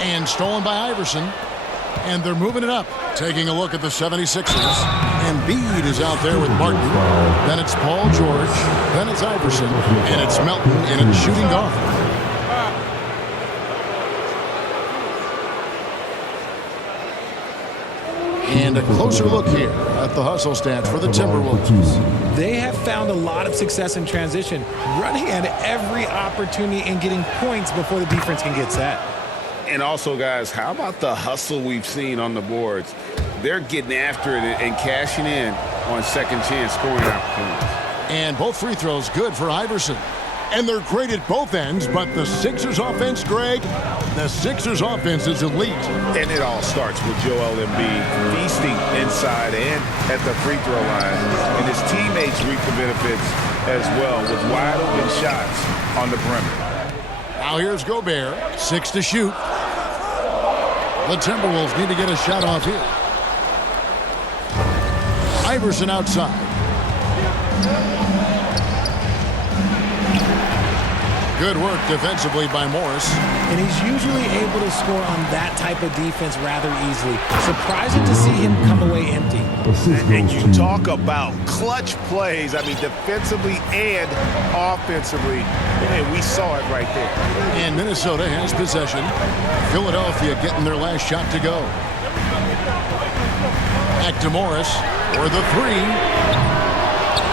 And stolen by Iverson. And they're moving it up. Taking a look at the 76ers. Embiid is out there with Martin. Then it's Paul George. Then it's Iverson. And it's Melton in at shooting guard. And a closer look here at the hustle stats for the Timberwolves. They have found a lot of success in transition, running at every opportunity and getting points before the defense can get set. And also, guys, how about the hustle we've seen on the boards? They're getting after it and cashing in on second chance scoring opportunities. And both free throws good for Iverson. And they're great at both ends, but the Sixers offense, Greg, the Sixers offense is elite. And it all starts with Joel Embiid feasting inside and at the free throw line. And his teammates reap the benefits as well with wide open shots on the perimeter. Now here's Gobert, 6 to shoot. The Timberwolves need to get a shot off here. Iverson outside. Good work defensively by Morris. And he's usually able to score on that type of defense rather easily. Surprising to see him come away empty. And you talk about clutch plays. I mean, defensively and offensively. And we saw it right there. And Minnesota has possession. Philadelphia getting their last shot to go. Back to Morris for the three.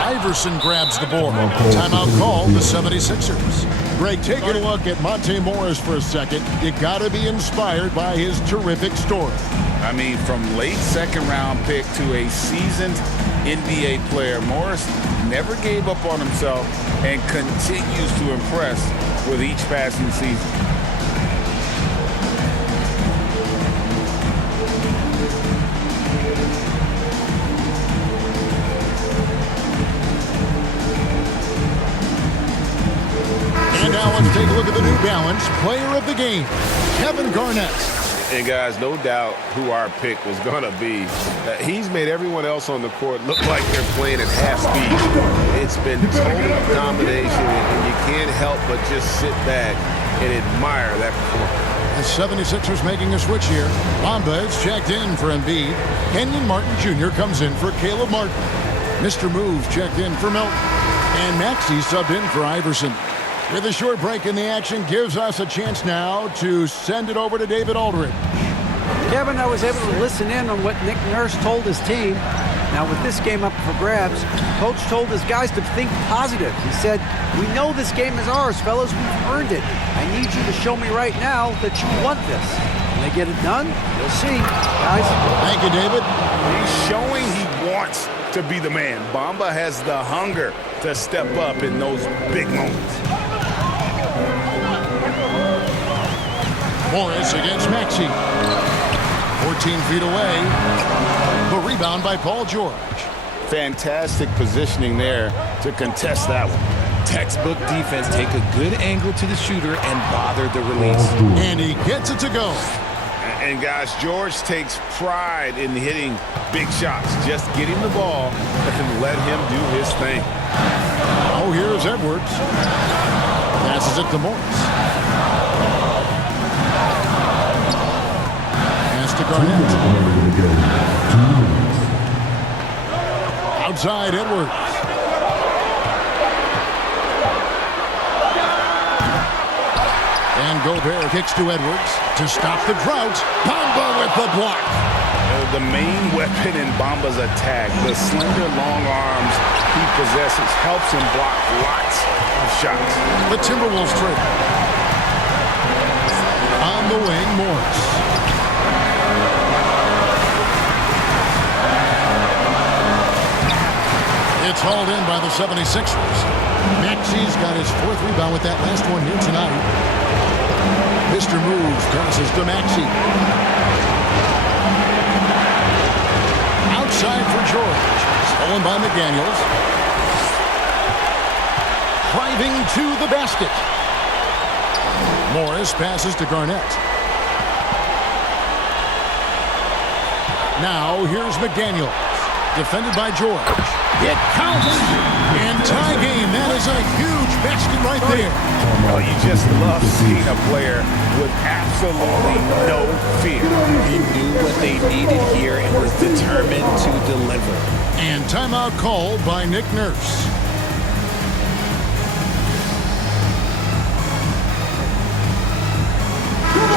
Iverson grabs the board. Timeout call, the 76ers. Greg, taking a look at Monte Morris for a second. You got to be inspired by his terrific story. I mean, from late second round pick to a seasoned NBA player, Morris never gave up on himself and continues to impress with each passing season. Now let's take a look at the New Balance player of the game, Kevin Garnett. And guys, no doubt who our pick was going to be. He's made everyone else on the court look like they're playing at half speed. It's been total domination, and you can't help but just sit back and admire that performance. The 76ers making a switch here. Bamba is checked in for Embiid. Kenyon Martin Jr. comes in for Caleb Martin. Mr. Moves checked in for Melton. And Maxey subbed in for Iverson. With a short break in the action, gives us a chance now to send it over to David Aldridge. Kevin, I was able to listen in on what Nick Nurse told his team. Now, with this game up for grabs, Coach told his guys to think positive. He said, "We know this game is ours, fellas. We've earned it. I need you to show me right now that you want this. When they get it done, you'll see, guys." Thank you, David. He's showing he wants to be the man. Bamba has the hunger to step up in those big moments. Morris against Maxey. 14 feet away. The rebound by Paul George. Fantastic positioning there to contest that one. Textbook defense, take a good angle to the shooter and bother the release. And he gets it to go. And guys, George takes pride in hitting big shots. Just get him the ball and let him do his thing. Oh, here's Edwards. Passes it to Morris. To Garnett. Outside Edwards. And Gobert kicks to Edwards to stop the drought. Bamba with the block. The main weapon in Bamba's attack, the slender long arms he possesses, helps him block lots of shots. The Timberwolves trade. On the wing, Morris. It's hauled in by the 76ers. Maxey's got his fourth rebound with that last one here tonight. Mr. Moves passes to Maxey. Outside for George. Stolen by McDaniels. Driving to the basket. Morris passes to Garnett. Now here's McDaniels. Defended by George. It counts. And tie game. That is a huge basket right there. Oh, you just love seeing a player with absolutely no fear. He knew what they needed here and was determined to deliver. And timeout called by Nick Nurse.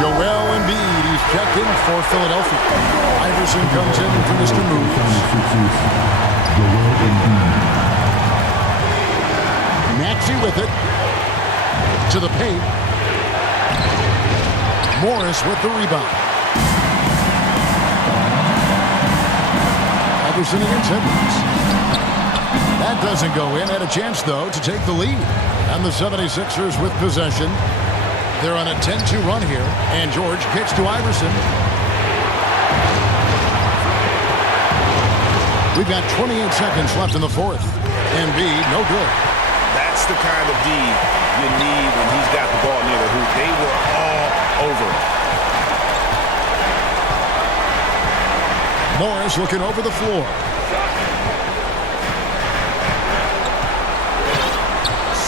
Joel Embiid, he's checked in for Philadelphia. Iverson comes in for Mr. Moves. Maxey with it. To the paint. Morris with the rebound. Iverson against Edwards. That doesn't go in. Had a chance, though, to take the lead. And the 76ers with possession. They're on a 10-2 run here. And George kicks to Iverson. We've got 28 seconds left in the fourth. Embiid, no good. That's the kind of D you need when he's got the ball near the hoop. They were all over it. Morris looking over the floor.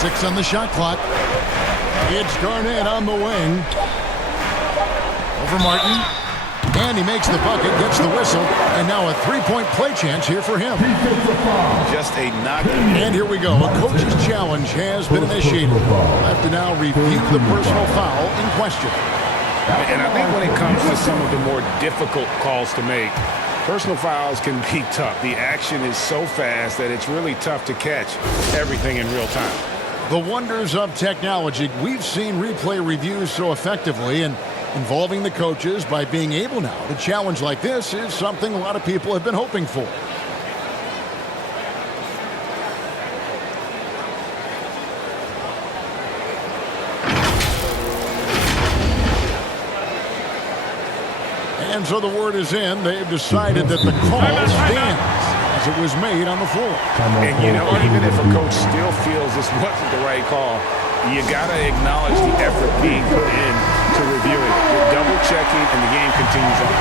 6 on the shot clock. It's Garnett on the wing. Over Martin. And he makes the bucket, gets the whistle, and now a three-point play chance here for him. Just a knock. And here we go. A coach's challenge has been initiated. We'll have to now review the personal foul in question. And I think when it comes to some of the more difficult calls to make, personal fouls can be tough. The action is so fast that it's really tough to catch everything in real time. The wonders of technology. We've seen replay reviews so effectively, and involving the coaches by being able now to challenge like this is something a lot of people have been hoping for. And so the word is in. They've decided that the call stands as it was made on the floor. And, you know, even if a coach still feels this wasn't the right call, you got to acknowledge the effort being put in to reviewing it. You're double-checking, and the game continues on.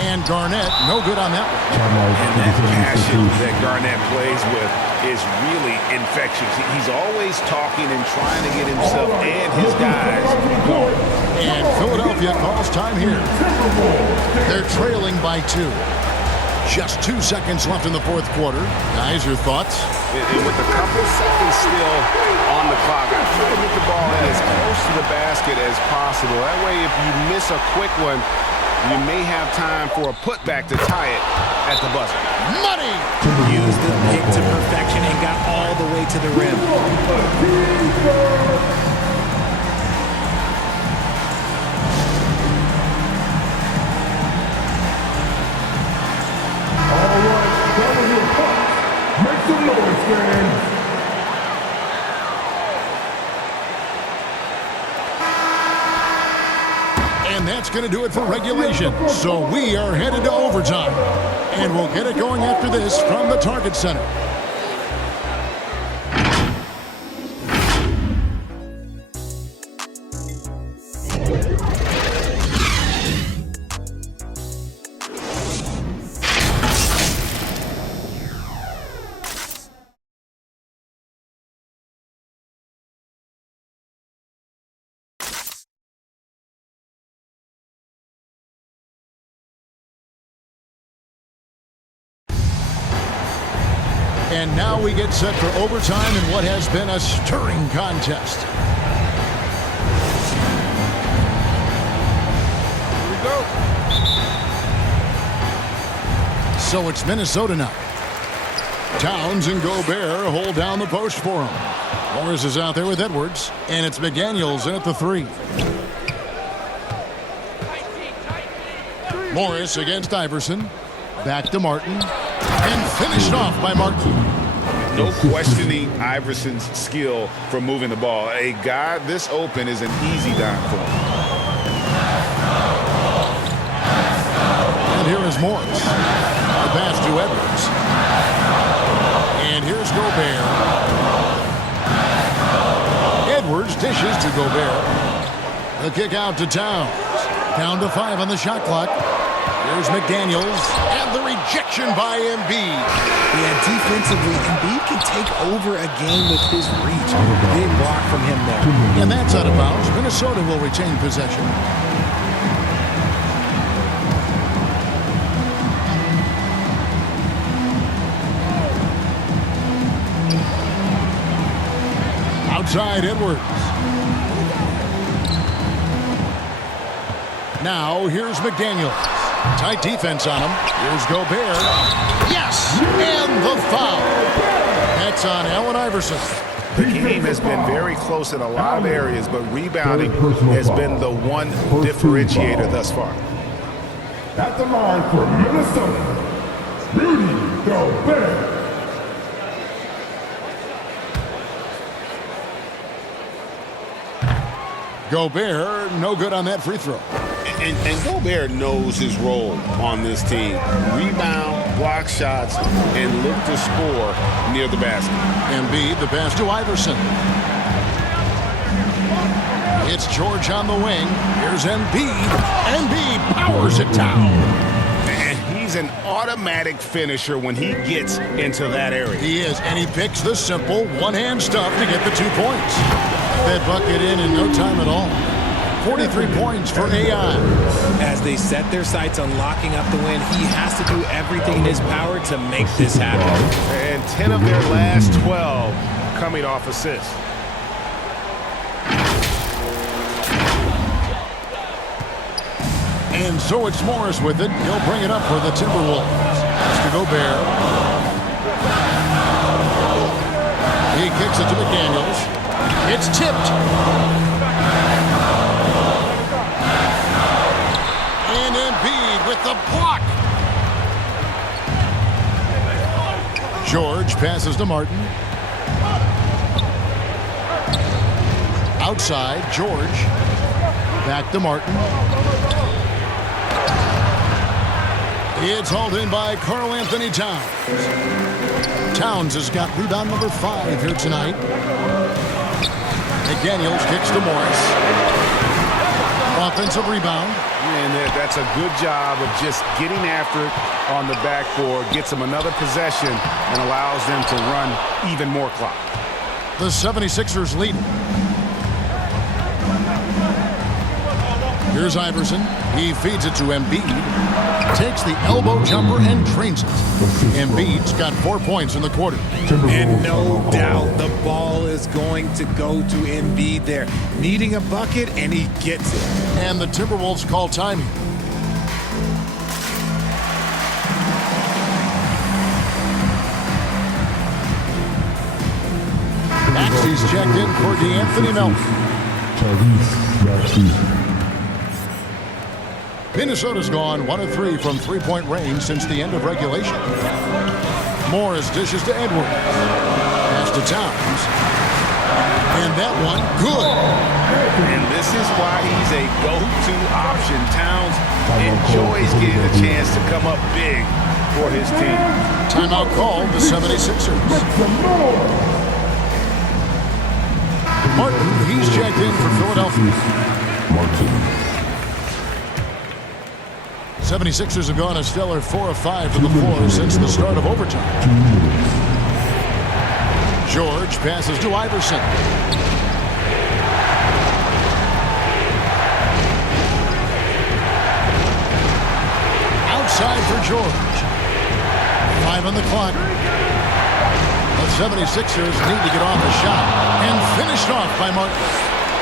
And Garnett, no good on that one. And that passion that Garnett plays with is really infectious. He's always talking and trying to get himself and his guys going. And Philadelphia calls time here. They're trailing by 2. Just 2 seconds left in the fourth quarter. Guys, your thoughts? And with a couple seconds still on the clock, I try to get the ball in as close to the basket as possible. That way, if you miss a quick one, you may have time for a putback to tie it at the buzzer. Money! Used the pick to perfection and got all the way to the rim. All right, make some noise, fans. And that's going to do it for regulation. So we are headed to overtime. And we'll get it going after this from the Target Center. And now we get set for overtime in what has been a stirring contest. Here we go. So it's Minnesota now. Towns and Gobert hold down the post for him. Morris is out there with Edwards, and it's McDaniels in at the 3. Morris against Iverson. Back to Martin. And finished off by Martin. No questioning Iverson's skill for moving the ball. A guy this open is an easy dime for him. And here is Morris. The pass to Edwards. Gobert. Edwards dishes to Gobert. The kick out to Towns. Down to 5 on the shot clock. Here's McDaniels, and the rejection by Embiid. Yeah, defensively, Embiid can take over a game with his reach. Big block from him there. And that's out of bounds. Minnesota will retain possession. Outside Edwards. Now here's McDaniels. Tight defense on him. Here's Gobert. Yes! And the foul. That's on Allen Iverson. The game has been very close in a lot of areas, but rebounding has been the one differentiator thus far. At the line for Minnesota, Rudy Gobert. Gobert, no good on that free throw. And Gobert knows his role on this team. Rebound, block shots, and look to score near the basket. Embiid, the pass to Iverson. It's George on the wing. Here's Embiid. Embiid powers it down. And he's an automatic finisher when he gets into that area. He is, and he picks the simple one-hand stuff to get the 2 points. That bucket in no time at all. 43 points for AI. As they set their sights on locking up the win, he has to do everything in his power to make this happen. And 10 of their last 12 coming off assists. And so it's Morris with it. He'll bring it up for the Timberwolves. It's to Gobert. He kicks it to McDaniels. It's tipped. And Embiid with the block. George passes to Martin. Outside, George. Back to Martin. It's hauled in by Karl Anthony Towns. Towns has got rebound number 5 here tonight. McDaniels kicks to Morris. Offensive rebound. And that's a good job of just getting after it on the backboard. Gets them another possession and allows them to run even more clock. The 76ers lead. Here's Iverson. He feeds it to Embiid. Takes the elbow jumper and drains it. Embiid's got 4 points in the quarter. And no doubt the ball is going to go to Embiid there. Needing a bucket, and he gets it. And the Timberwolves call timing. Maxey's checked in for DeAnthony Melton. Minnesota's gone 1 of 3 from three-point range since the end of regulation. Morris dishes to Edwards. Pass to Towns. And that one, good. And this is why he's a go-to option. Towns enjoys getting a chance to come up big for his team. Timeout called the 76ers. Martin, he's checked in for Philadelphia. 76ers have gone a stellar 4 of 5 to the floor since the start of overtime. George passes to Iverson. Outside for George. 5 on the clock. The 76ers need to get off a shot and finished off by Martin.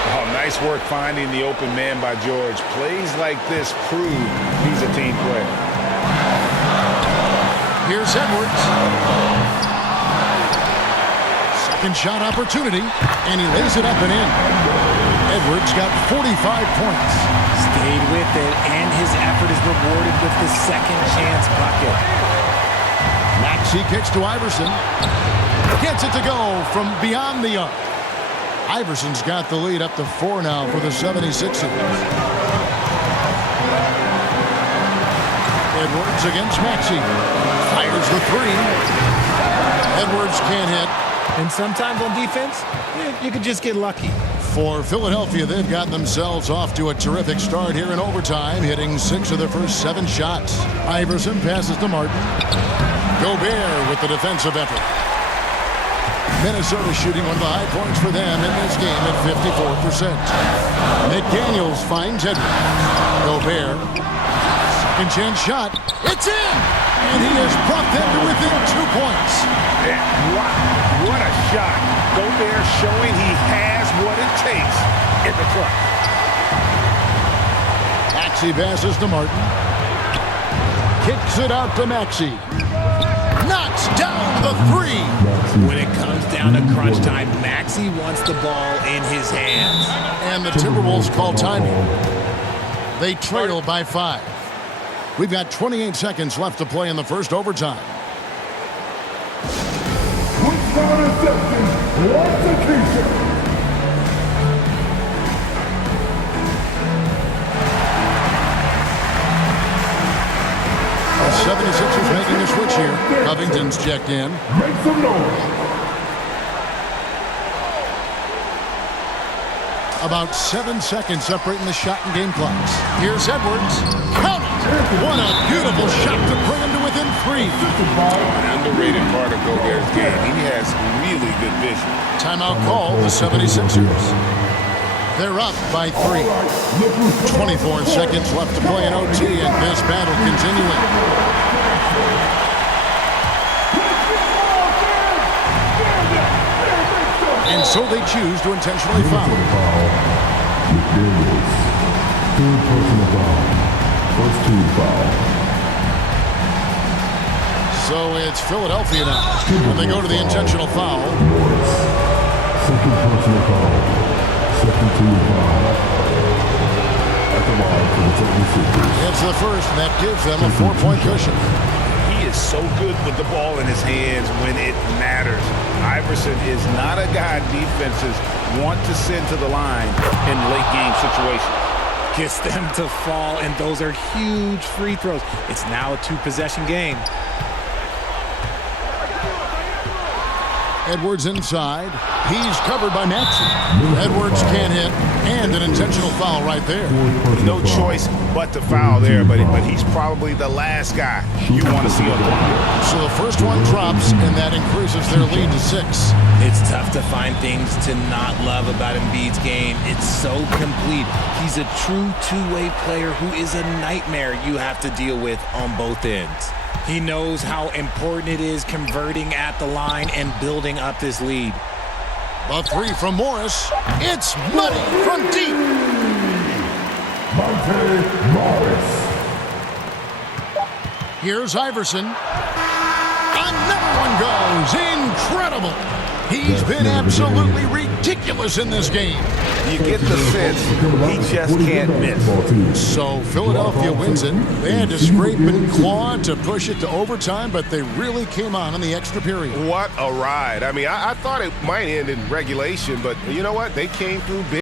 Oh, nice work finding the open man by George. Plays like this prove he's a team player. Here's Edwards. Second shot opportunity, and he lays it up and in. Edwards got 45 points. Stayed with it, and his effort is rewarded with the second chance bucket. Maxey kicks to Iverson. Gets it to go from beyond the arc. Iverson's got the lead up to 4 now for the 76ers. Edwards against Maxey. Fires the 3. Edwards can't hit. And sometimes on defense, you could just get lucky. For Philadelphia, they've gotten themselves off to a terrific start here in overtime, hitting 6 of their first 7 shots. Iverson passes to Martin. Gobert with the defensive effort. Minnesota shooting one of the high points for them in this game at 54%. McDaniels finds Edwards. Gobert. Second chance shot. It's in! And he has brought them to within 2 points. Yeah, wow, what a shot. Gobert showing he has what it takes in the clutch. Maxey passes to Martin. Kicks it out to Maxey. Knocks down the 3. When it comes down to crunch time, Maxey wants the ball in his hands. And the Timberwolves call timing. They trail by 5. We've got 28 seconds left to play in the first overtime. The 76ers making a switch here. Covington's checked in. Make some noise. About 7 seconds separating the shot and game clocks. Here's Edwards. Count it! What a beautiful shot to bring him to within 3. An underrated part of Gobert's game. He has really good vision. Timeout call, the 76ers. They're up by 3. 24 seconds left to play in OT, and this battle continuing. And so they choose to intentionally foul. Third personal foul. First team foul. So it's Philadelphia now. And they go to the intentional foul. Morris. Second personal foul. Second team foul. At the line for the 76ers. It's the first, and that gives them a 4-point cushion. He is so good with the ball in his hands when it matters. Iverson is not a guy defenses want to send to the line in late game situations. Gets them to fall, and those are huge free throws. It's now a 2-possession game. Edwards inside. He's covered by Maxey. Edwards can't hit, and an intentional foul right there. No choice but to foul there, but he's probably the last guy you want to see on the line. So the first one drops, and that increases their lead to 6. It's tough to find things to not love about Embiid's game. It's so complete. He's a true two-way player who is a nightmare you have to deal with on both ends. He knows how important it is converting at the line and building up this lead. The 3 from Morris. It's money from deep. Monte Morris. Here's Iverson. Another one goes. Incredible. He's been absolutely ridiculous in this game. You get the sense he just can't miss. So Philadelphia wins it. They had to scrape and claw to push it to overtime, but they really came on in the extra period. What a ride. I mean, I thought it might end in regulation, but you know what? They came through big.